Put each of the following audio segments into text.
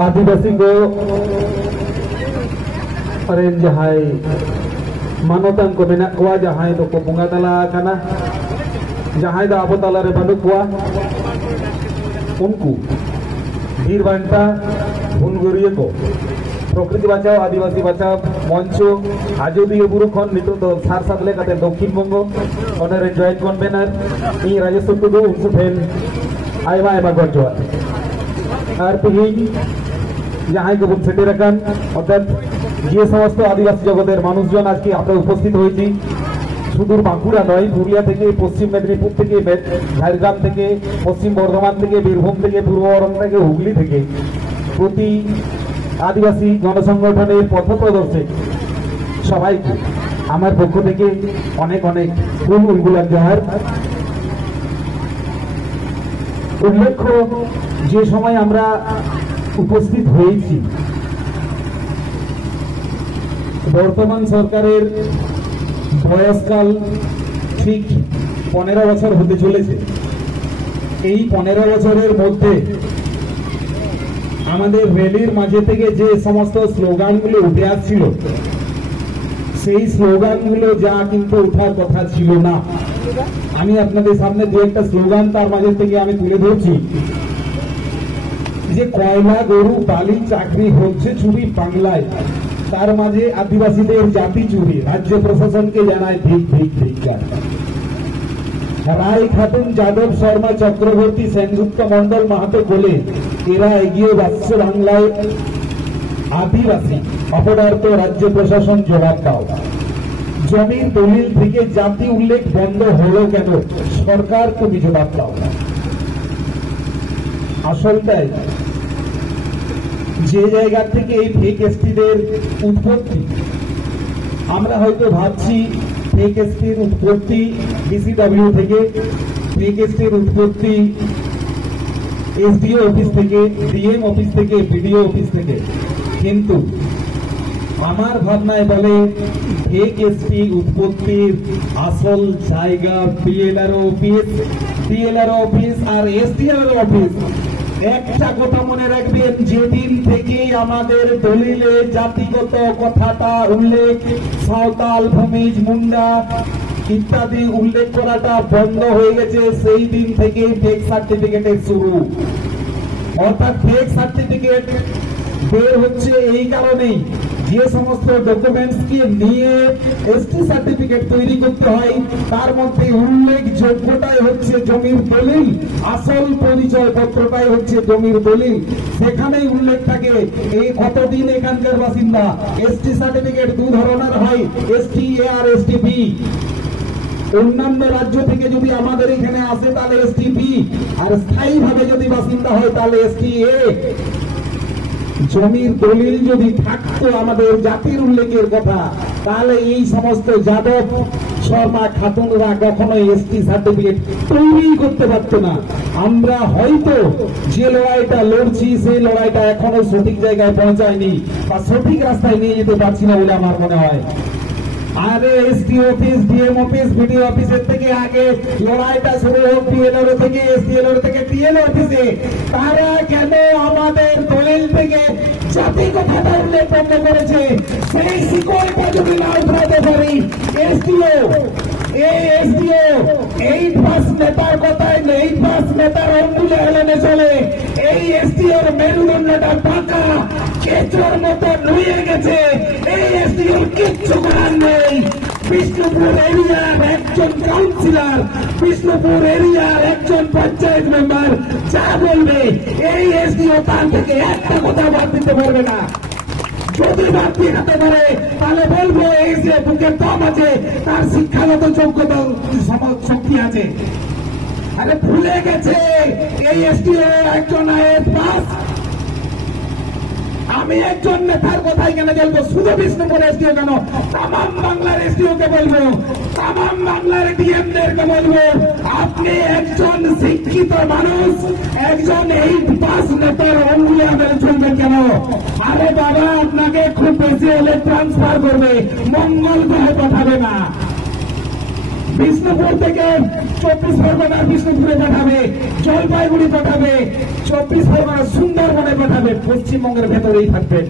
आदिवासी को अरेन जहाय मानोतान को मेना कुआ जहाय तो को बुंगा तला काना जहाय दा आबो तला रे बानु कुआ उनको वीर बांटा हुनगुरिये को प्रकृति बचाओ आदिवासी बचाओ मंचो आजोदीय बुरु खन नितो तो सार सातले कते दक्षिण बंगो ओनरे जॉइंट कन्वेनर इ राजेश टुडू उनको फेन आयमा आयमा गजवा और तिहिन जहां को बुन सेटे रखान अर्थात যে সমস্ত আদিবাসী জগতের মানুষজন আজকে আমরা উপস্থিত হয়েছি সুদূর বাঁকুড়া নয় পুরুলিয়া থেকে পশ্চিম মেদিনীপুর থেকে ঝাড়গ্রাম থেকে পশ্চিম বর্ধমান থেকে বীরভূম থেকে পূর্ব বর্ধমান থেকে হুগলি থেকে প্রতি আদিবাসী গণসংগঠনের পথপ্রদর্শক সবাইকে আমার পক্ষ থেকে অনেক অনেক ফুল উলগুলার জোহার। উল্লেখ্য যে সময় আমরা উপস্থিত হয়েছি বর্তমান সরকারের বয়সকাল ঠিক 15 বছর হতে চলেছে। এই 15 বছরের মধ্যে আমাদের র্যালির মাঝে থেকে যে সমস্ত স্লোগানগুলো উঠে আসছিল সেই স্লোগানগুলো যা কিন্তু ওঠার কথা ছিল না। আমি আপনাদের সামনে দু একটা স্লোগান তার মাঝে থেকে আমি তুলে ধরছি যে কয়লা গরু বালি চাকরি হচ্ছে চুরি বাংলায়, তার মাঝে আদিবাসীদের জাতি চুরি, রাজ্য প্রশাসনকে জানায় ঠিক ঠিক ঠিক। রায় খাতুন যাদব শর্মা চক্রবর্তী সেনগুপ্ত মন্ডল মাহাতো বলে এরা এগিয়ে যাচ্ছে বাংলায়, আদিবাসী অপদার্থ রাজ্য প্রশাসন জবাব দাও। জমির দলিল থেকে জাতি উল্লেখ বন্ধ হলো কেন, সরকার তুমি জবাব দাও। আসলটাই যে জায়গা থেকে এই ফেক এসটিদের উৎপত্তি, আমরা হয়তো ভাবছি ফেক এসটির উৎপত্তি ডিসিডব্লিউ থেকে, ফেক এসটির উৎপত্তি এসডিও অফিস থেকে, ডিএম অফিস থেকে, বিডিও অফিস থেকে, কিন্তু আমার ভাবনায় বলে ফেক এসটি উৎপত্তির আসল জায়গা বিএলআরও অফিস আর এসডিআর অফিস। একটা কথা মনে রাখবেন, যেদিন থেকে আমাদের দলিলে জাতিগত কথাটা উল্লেখ, সাঁওতাল, ভূমিজ, মুন্ডা ইত্যাদি উল্লেখ করাটা বন্ধ হয়ে গেছে, সেই দিন থেকে ফেক সার্টিফিকেটের শুরু। অর্থাৎ ফেক সার্টিফিকেট বের হচ্ছে এই কারণেই, যে সমস্ত ডকুমেন্টসকে নিয়ে এসটি সার্টিফিকেট তৈরি করতে হয় তার মধ্যে উল্লেখযোগ্যটাই হচ্ছে জমির দলিল, আসল পরিচয় পত্রটাই হচ্ছে জমির দলিল। সেখানেই উল্লেখ থাকে এই কতদিন এখানকার বাসিন্দা। এসটি সার্টিফিকেট দু ধরনের হয়, এসটি এ আর এসটি বি। অন্যান্য রাজ্য থেকে যদি আমাদের এখানে আসে তাহলে এসটি বি, আর স্থায়ীভাবে যদি বাসিন্দা হয় তাহলে এসটি এ। জমির দলিল যদি থাকতো আমাদের জাতির উল্লেখের কথা, তাহলে এই সমস্ত যাদব শর্মা খাতুনরা কখনো এসটি সার্টিফিকেট তৈরি করতে পারত না। আমরা হয়তো যে লড়াইটা লড়ছি সেই লড়াইটা এখনো সঠিক জায়গায় পৌঁছায়নি বা সঠিক রাস্তায় নিয়ে যেতে পারছি না বলে আমার মনে হয়। আরে SD office, DM office, BDO অফিসের থেকে আগে লড়াইটা শুরু হোক বিএলআরও থেকে, এসডিএলআরও থেকে টিএলও অফিসে। তারা কেন আমাদের দলিল থেকে জাতি কথাটা উল্লেখ বন্ধ করেছে? সেই শিকড়টা যদি না উঠাতে পারি, এসডিও এই পাঁচ নেতার কথায়, এই পাঁচ নেতার অঙ্গুলে হেলানে চলে। এই এসডিওর মেরুদণ্ডটা পাকা কেঁচোর মতো নুয়ে গেছে। এই এসডিওর কিচ্ছু করার নেই। বিষ্ণুপুর এরিয়ার একজন কাউন্সিলর, বিষ্ণুপুর এরিয়ার একজন পঞ্চায়েত মেম্বার যা বলবে এই এসডিও তার থেকে একটা কথা বাদ দিতে পারবে না। যদি বাদ দেখাতে পারে তাহলে বলবো এই যে বুকের দম আছে, তার শিক্ষাগত যোগ্যতা শক্তি আছে। আরে ভুলে গেছে এই এসডিও একজন আইএস পাস। আমি একজন নেতার কথাই কেন বলবো, শুধু বিষ্ণুপুর এসডিও কেন, তাম বাংলার এসডিও কে বলবো, তাম বাংলার ডিএমদেরকে বলবো, আপনি একজন শিক্ষিত মানুষ, একজন 8 পাস নেতার অঙ্গুলি আবেল চলবেন কেন? আরে বাবা, আপনাকে খুব বেশি হলে ট্রান্সফার করবে, মঙ্গল গ্রহে পাঠাবে না। বিষ্ণুপুর থেকে 24 পরগনার বিষ্ণুপুরে পাঠাবে, জলপাইগুড়ি পাঠাবে, 24 পরগনা সুন্দরবনে পাঠাবে। হবে পশ্চিমবঙ্গের ভেতরেই থাকবেন।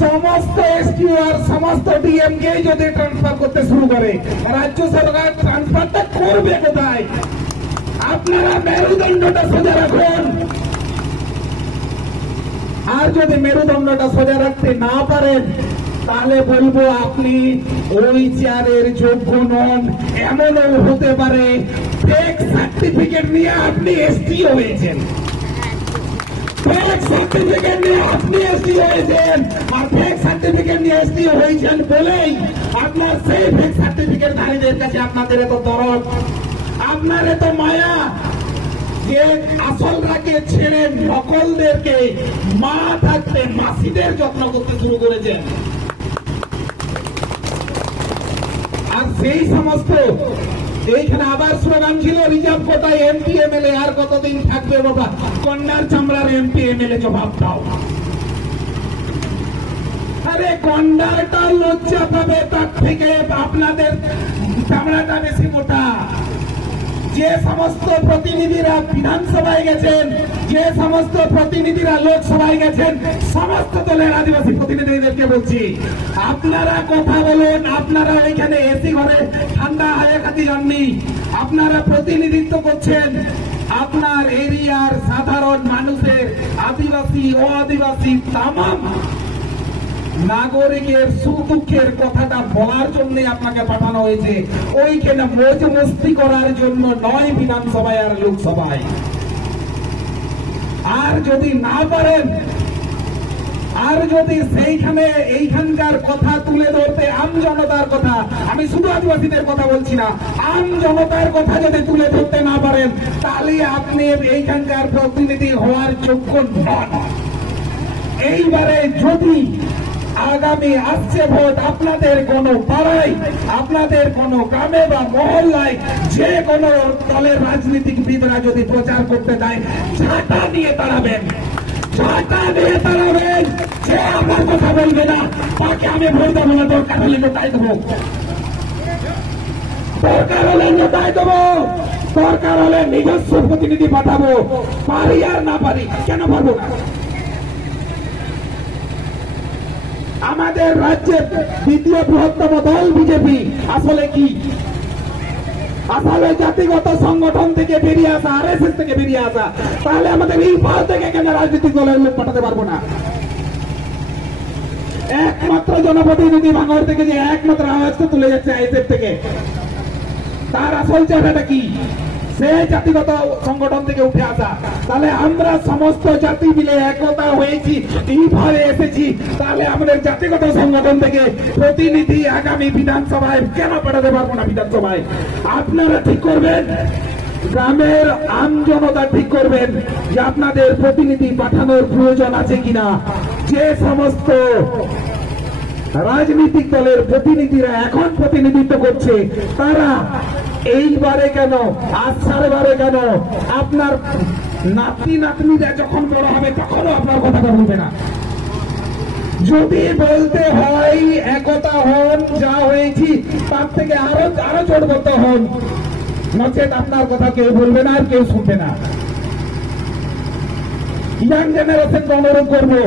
সমস্ত এসটিও আর সমস্ত ডিএম কে যদি ট্রান্সফার করতে শুরু করে, রাজ্য সরকার ট্রান্সফারটা করবে কোথায়? আপনারা মেরুদণ্ডটা সোজা রাখুন। আর যদি মেরুদণ্ডটা সোজা রাখতে না পারেন, তাহলে বলবো আপনি ওই চেয়ারের যোগ্য নন। এমনও হতে পারে ফেক সার্টিফিকেট নিয়ে আপনি এসটিও হয়েছেন, ফেক সার্টিফিকেট নিয়ে আপনি এসটিও হয়েছেন, আর ফেক সার্টিফিকেট নিয়ে এসটিও হয়েছেন বলেই আপনার সেই ফেক সার্টিফিকেট ধারীদের কাছে আপনাদের এত দরদ, আপনার এত মায়া, যে আসলটাকে ছেড়ে নকলদেরকে মা থাকতে মাসিদের যত্ন করতে শুরু করেছেন। আর সেই সমস্ত এইখানে আবার স্লোগান ছিল রিজার্ভ কোটায় এমপি এমএলএ, আর কতদিন থাকবে বাবা? কন্যার চামড়ার এমপি এমএলএ জবাব দাও। আরে কন্যাটা লজ্জা পাবে, তার থেকে আপনাদের চামড়াটা বেশি মোটা। যে সমস্ত প্রতিনিধিরা বিধানসভায় গেছেন, যে সমস্ত প্রতিনিধিরা লোকসভায় গেছেন, সমস্ত দলের আদিবাসী প্রতিনিধিদেরকে বলছি, আপনারা কথা বলুন। আপনারা এখানে এসি ঘরে ঠান্ডা হাওয়া খাতে যাননি, আপনারা প্রতিনিধিত্ব করছেন আপনার এরিয়ার সাধারণ মানুষের, আদিবাসী ও আদিবাসী তামাম নাগরিকের সুখ দুঃখের কথাটা বলার জন্য আপনাকে পাঠানো হয়েছে। ওইখানে মৌজ মস্তি করার জন্য নয়, বিধানসভায় আর লোকসভায়। আর যদি না পারেন, আর যদি সেইখানে এইখানকার কথা তুলে ধরতে, আম জনতার কথা, আমি শুধু আদিবাসীদের কথা বলছি না, আম জনতার কথা যদি তুলে ধরতে না পারেন, তাহলে আপনি এইখানকার প্রতিনিধি হওয়ার যোগ্য নন। এইবারে যদি আগামী আসছে ভোট, আপনাদের কোন পাড়ায়, আপনাদের কোন গ্রামে বা মহল্লায় যে কোন দলের রাজনীতিবিদরা যদি প্রচার করতে যায়, ঝাঁটা নিয়ে দাঁড়াবেন, ঝাঁটা নিয়ে দাঁড়াবেন। যে আমার কথা বলবে না, তাকে আমি ভোট দেবো না। দরকার হলে নেতাই দেবো, দরকার হলে নেতাই দেবো, দরকার হলে নিজস্ব প্রতিনিধি পাঠাবো। পারি আর না পারি, কেন পারবো না? আমাদের রাজ্যের দ্বিতীয় বৃহত্তম দল বিজেপি আসলে কি? আসলে জাতিগত সংগঠন থেকে বেরিয়ে আসা, আরএসএস থেকে বেরিয়ে আসা। তাহলে আমাদের এই পাল থেকে কেন রাজনৈতিক দলের লোক পাঠাতে পারবো না? একমাত্র জনপ্রতিনিধি ভাঙড় থেকে যে একমাত্র আওয়াজটা তুলে যাচ্ছে আইএসএফ থেকে, তার আসল চেহারাটা কি? সে জাতিগত সংগঠন থেকে উঠে আসা। তাহলে আমরা সমস্ত জাতি মিলে একতা হয়েছি, এইভাবে এসেছি। তাহলে আমাদের জাতিগত সংগঠন থেকে প্রতিনিধি আগামী বিধানসভায় কেন পাঠাতে পারবো না? বিধানসভায় আপনারা ঠিক করবেন, গ্রামের আম জনতা ঠিক করবেন যে আপনাদের প্রতিনিধি পাঠানোর প্রয়োজন আছে কিনা। যে সমস্ত রাজনৈতিক দলের প্রতিনিধিরা এখন প্রতিনিধিত্ব করছে, তারা এইবারে কেন, আসারবারে কেন, আপনার নাতি নাতনিরা যখন বড় হবে তখনও আপনার কথাটা বলবে না। যদি বলতে হয় একতা হন, যা হয়েছি তার থেকে আরো জোটবদ্ধ হন, নচেত আপনার কথা কেউ বলবে না আর কেউ শুনবে না। ইয়াং জেনারেশনকে অনুরোধ করবো,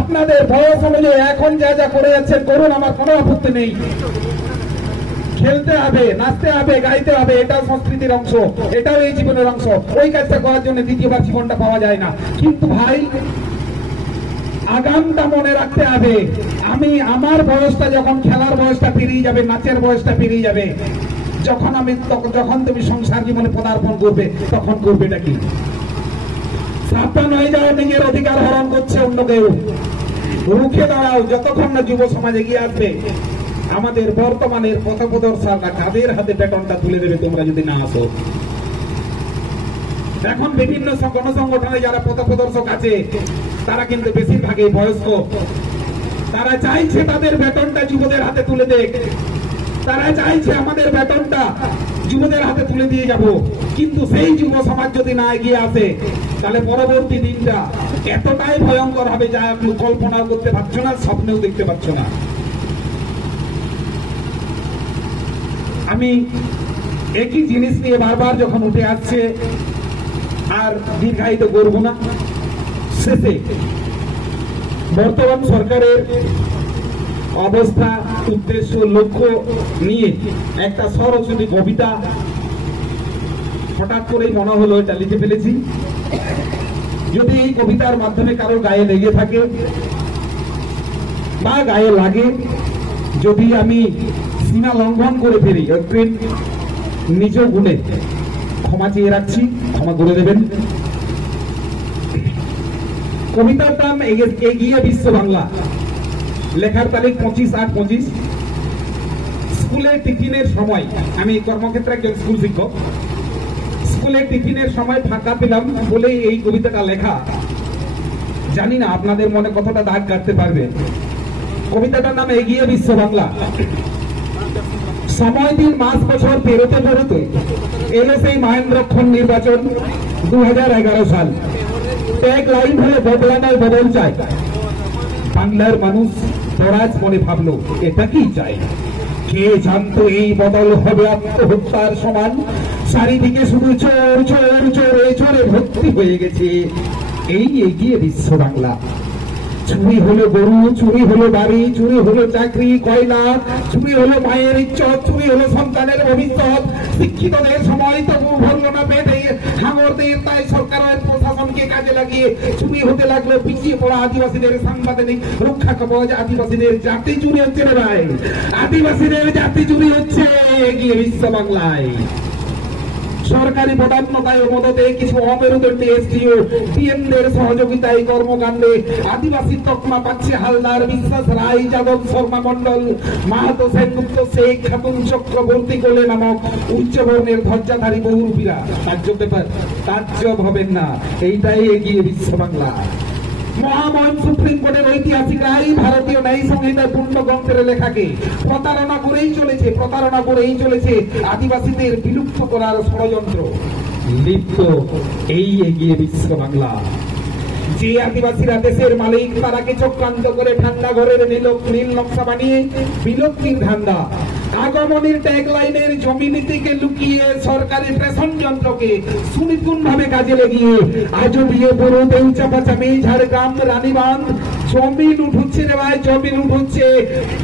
আপনাদের বয়স অনুযায়ী এখন যা যা করে যাচ্ছেন করুন, আমার কোনো আপত্তি নেই। খেলতে হবে, নাচতে হবে, গাইতে হবে, এটাও সংস্কৃতির অংশ, এটাও এই জীবনের অংশ। ওই কাজটা করার জন্য দ্বিতীয়বার জীবনটা পাওয়া যায় না। কিন্তু ভাই, আগামটা মনে রাখতে হবে। আমি আমার বয়সটা যখন, খেলার বয়সটা পেরিয়ে যাবে, নাচের বয়সটা পেরিয়ে যাবে, যখন তুমি সংসার জীবনে পদার্পণ করবে, তখন করবে এটা কি? সাবধান হয়ে যাও, নিজের অধিকার হরণ করছে অন্য কেউ। রুখে দাঁড়াও, যতক্ষণ না যুব সমাজ এগিয়ে আসবে। আমাদের বর্তমানের পথপ্রদর্শকরা কাদের হাতে ব্যাটনটা তুলে দেবে তোমরা যদি না আসো? এখন বিভিন্ন গণসংগঠনে যারা পথপ্রদর্শক আছে, তারা কিন্তু বেশিরভাগই বয়স্ক। তারা চাইছে তাদের বেতনটা যুবদের হাতে তুলে দেখ, তারা চাইছে আমাদের বেতনটা যুবদের হাতে তুলে দিয়ে যাব। কিন্তু সেই যুব সমাজ যদি না এগিয়ে আসে, তাহলে পরবর্তী দিনটা এতটাই ভয়ঙ্কর হবে যা আপনি কল্পনাও করতে পারছো না, স্বপ্নেও দেখতে পাচ্ছ না। আমি একই জিনিস নিয়ে বারবার যখন উঠে আসছে, আর দীর্ঘায়িত করব না। শেষে বর্তমান সরকারের অবস্থা, উদ্দেশ্য, লক্ষ্য নিয়ে একটা সরস্বতী কবিতা হঠাৎ করেই মনে হলো এটা লিখে ফেলেছি। যদি এই কবিতার মাধ্যমে কারো গায়ে লেগে থাকে বা গায়ে লাগে, যদি আমি সীমা লঙ্ঘন করে ফেলি, নিজ গুণে ক্ষমা চেয়ে রাখছি, ক্ষমা করে দেবেন। কবিতার নাম এগিয়ে বিশ্ব বাংলা। লেখার তারিখ 25/8/25। স্কুলের টিফিনের সময়, আমি কর্মক্ষেত্রে একজন স্কুল শিক্ষক, স্কুলের টিফিনের সময় ফাঁকা পেলাম বলে এই কবিতাটা লেখা। জানি না আপনাদের মনে কতটা দাগ কাটতে পারবে। কবিতাটার নাম এগিয়ে বিশ্ব বাংলা। সময় দিন মাস বছর পেরোতে পেরোতে এলো সেই মহেন্দ্রক্ষণ নির্বাচন 2011 সাল। ট্যাগ লাইন হলো বদলানোর বদল চাই। বাংলার মানুষ পরাজ মনে ভাবলো এটা কি চাই। কে জানতো এই বদল হবে আত্মহত্যার সমান। চারিদিকে শুধু চোর চোর চোরে চোরে ভর্তি হয়ে গেছে এই এগিয়ে বিশ্ব বাংলা। চুরি হলো গরু, চুরি হলো বাড়ি, চুরি হলো চাকরি, কয়লা, চুরি হলো মায়ের ইজ্জত, চুরি হলো সন্তানের ভবিষ্যৎ। শিক্ষিতদের সময় তবু ভরল না পেটে, হাঙরদের তাই সরকারের প্রশাসনকে কাজে লাগিয়ে চুরি হতে লাগলো পিছিয়ে পড়া আদিবাসীদের সাংবিধানিক রক্ষা কবচ। আদিবাসীদের জাতি চুরি হচ্ছে রে ভাই, আদিবাসীদের জাতি চুরি হচ্ছে এগিয়ে বিশ্ব বাংলায়। সরকারি পদান্নতায় মদতে কিছু অমেরুদণ্ডী এসডিও পিএমদের সহযোগিতায় কর্মকাণ্ডে আদিবাসী তকমা পাচ্ছে হালদার, বিশ্বাস রায়, যাদব শর্মা মন্ডল, মাহাতো সেনগুপ্ত, শেখ খাতুন চক্রবর্তী কোলে নামক উচ্চবর্ণের ধ্বজাধারী বহুরূপীরা। তাজ্জব হবেন না, এইটাই এগিয়ে বিশ্ব বাংলা। মহামহান সুপ্রিম কোর্টের ঐতিহাসিক রায় ভারতীয় ন্যায় সংহিতার পূর্ণ গ্রন্থের লেখাকে প্রতারণা করেই চলেছে আদিবাসীদের বিলুপ্ত করার ষড়যন্ত্র লিপ্ত এই এগিয়ে বিশ্ব বাংলা। যে আদিবাসীরা দেশের মালিক তারাকে চক্রান্ত করে ঠান্ডা ঘরের নীল নকশা বানিয়ে বিলুপ্তির ধান্দা। আগমনের ট্যাগ লাইনের জমি নীতিকে লুকিয়ে সরকারি প্রেষণ যন্ত্রকে সুনিপুণ ভাবে কাজে লাগিয়ে আজও বিয়ে বড় দেউচাপাচামি ঝাড়গ্রাম রানীবাঁধ জমি লুট হচ্ছে রে ভাই, জমি লুট হচ্ছে।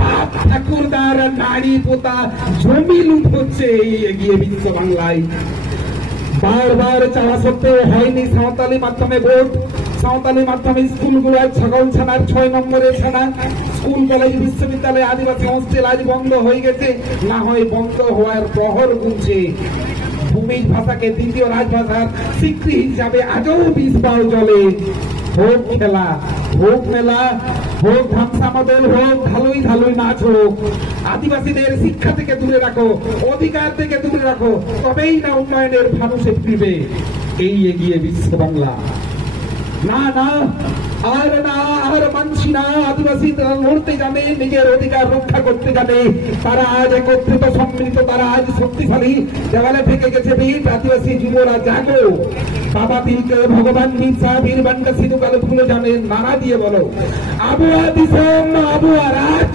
বাপ ঠাকুরদার নারী পোতা জমি লুট হচ্ছে এই এগিয়ে বিশ্ব বাংলায়। বারবার চাওয়া সত্ত্বেও হয়নি সাঁওতালি মাধ্যমে ভোট। সাঁওতালি মাধ্যমে স্কুলগুলো ছাগলছানার 6 নম্বরের ছানা। স্কুল কলেজ বিশ্ববিদ্যালয় আদিবাসী হোস্টেল আজ বন্ধ হয়ে গেছে, না হয় বন্ধ হওয়ার প্রহর গুনছে। ভূমি ভাষাকে দ্বিতীয় রাজভাষার স্বীকৃতি হিসাবে আজও বিষবাও জলে। হোক খেলা, হোক মেলা, হোক ধামসা মদল, হোক ঢালুই ঢালুই নাচ হোক। আদিবাসীদের শিক্ষা থেকে দূরে রাখো, অধিকার থেকে দূরে রাখো, তবেই না উন্নয়নের ফানুষে ফিরবে এই এগিয়ে বিশ্ব বাংলা। না না আর মানছি না। আদিবাসী লড়তে জানে, নিজের অধিকার রক্ষা করতে জানে। তারা আজ একত্রিত, সম্মিলিত, তারা আজ শক্তিশালী। দেওয়ালে থেকে গেছে বীর আদিবাসী যুবরা জাগো। বাবা তিলকে, ভগবান বিরসা, বীর বান্ডা, সিধু কালো ভুলে জানেন। নারা দিয়ে বলো আবুয়া দিশম আবুয়া রাজ,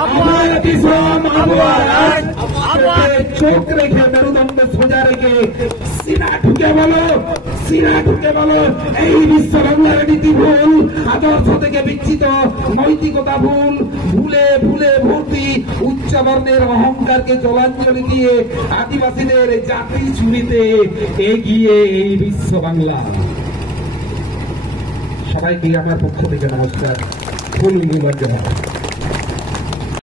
আবুয়া দিশম আবুয়া রাজ। চোখ রেখে মেরুদণ্ড সোজা রেখে সিনা ঢুকে বলো এই বিশ্ব বাংলার নীতি ভুল, আদর্শ থেকে বিচ্ছিত, নৈতিকতা ভুল, ভুলে ভুলে ভর্তি, উচ্চ বর্ণের অহংকারকে জলাঞ্জলি দিয়ে আদিবাসীদের জাতি চুরিতে এগিয়ে এই বিশ্ব বাংলা। সবাইকে আমার পক্ষ থেকে নমস্কার, ফুল নিমজ্জন।